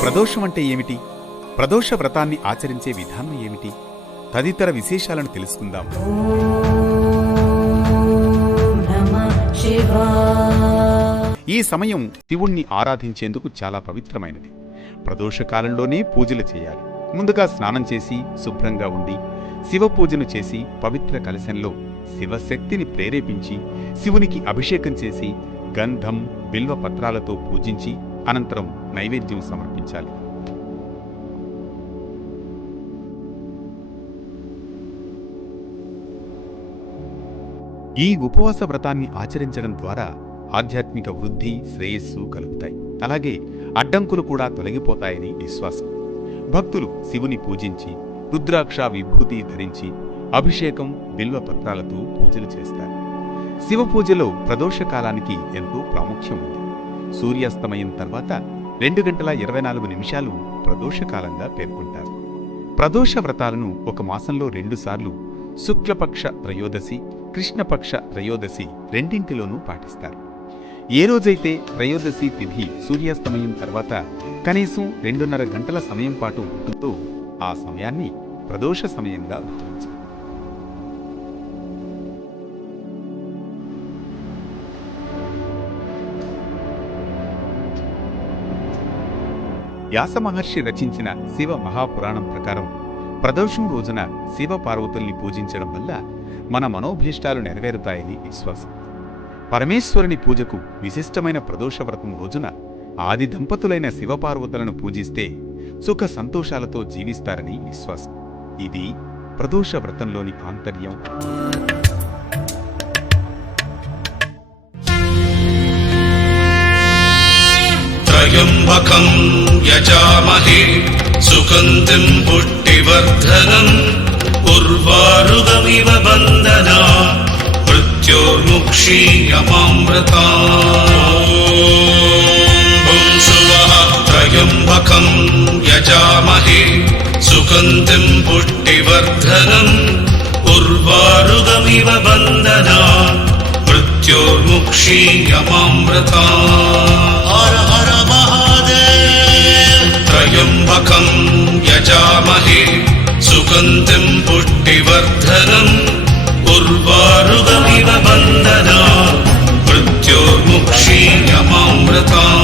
ప్రదోషం అంటే ఏమిటి? ప్రదోష వ్రతాన్ని ఆచరించే విధానం ఏమిటి? తదితర విశేషాలను తెలుసుకుందాం. ఈ సమయం శివుణ్ణి ఆరాధించేందుకు చాలా పవిత్రమైనది. ప్రదోషకాలంలోనే పూజలు చేయాలి. ముందుగా స్నానం చేసి శుభ్రంగా ఉండి శివ పూజను చేసి పవిత్ర కలశంలో శివశక్తిని ప్రేరేపించి శివునికి అభిషేకం చేసి గంధం బిల్వ పత్రాలతో పూజించి అనంతరం నైవేద్యం సమర్పించాలి. ఈ ఉపవాస వ్రతాన్ని ఆచరించడం ద్వారా ఆధ్యాత్మిక వృద్ధి శ్రేయస్సు కలుగుతాయి. అలాగే అడ్డంకులు కూడా తొలగిపోతాయని విశ్వాసం. భక్తులు శివుని పూజించి రుద్రాక్ష విభూతి ధరించి అభిషేకం బిల్వ పత్రాలతో పూజలు చేస్తారు. శివ పూజలో ప్రదోష కాలానికి ఎంతో ప్రాముఖ్యం ఉంది. సూర్యాస్తమయం తర్వాత రెండు గంటల ఇరవై నాలుగు నిమిషాలు ప్రదోషకాలంగా పేర్కొంటారు. ప్రదోష వ్రతాలను ఒక మాసంలో రెండుసార్లు శుక్లపక్ష త్రయోదశి కృష్ణపక్ష త్రయోదశి రెండింటిలోనూ పాటిస్తారు. ఏ రోజైతే త్రయోదశి తిథి సూర్యాస్తమయం తర్వాత కనీసం రెండున్నర గంటల సమయం పాటు ఉంటుందో ఆ సమయాన్ని ప్రదోష సమయంగా భావించారు వ్యాస మహర్షి రచించిన శివ మహాపురాణం ప్రకారం ప్రదోషం రోజున శివ పార్వతుల్ని పూజించడం వల్ల మన మనోభీష్టాలు నెరవేరుతాయని విశ్వాసం. పరమేశ్వరుని పూజకు విశిష్టమైన ప్రదోష వ్రతం రోజున ఆది దంపతులైన శివపార్వతులను పూజిస్తే సుఖ సంతోషాలతో జీవిస్తారని విశ్వాసం. ఇది ప్రదోష వ్రతంలోని ఆంతర్యం त्र्यम्बकम् यजामहे सुगन्धिम् पुष्टिवर्धनम् उर्वारुगमिव बन्दना मृत्योर्मुक्षीयमामृता शुवः त्र्यम्बकम् यजामहे सुगन्धिम् पुष्टिवर्धनम् उर्वारुगमिव बन्दना मृत्योर्मुक्षीयमामृता the call.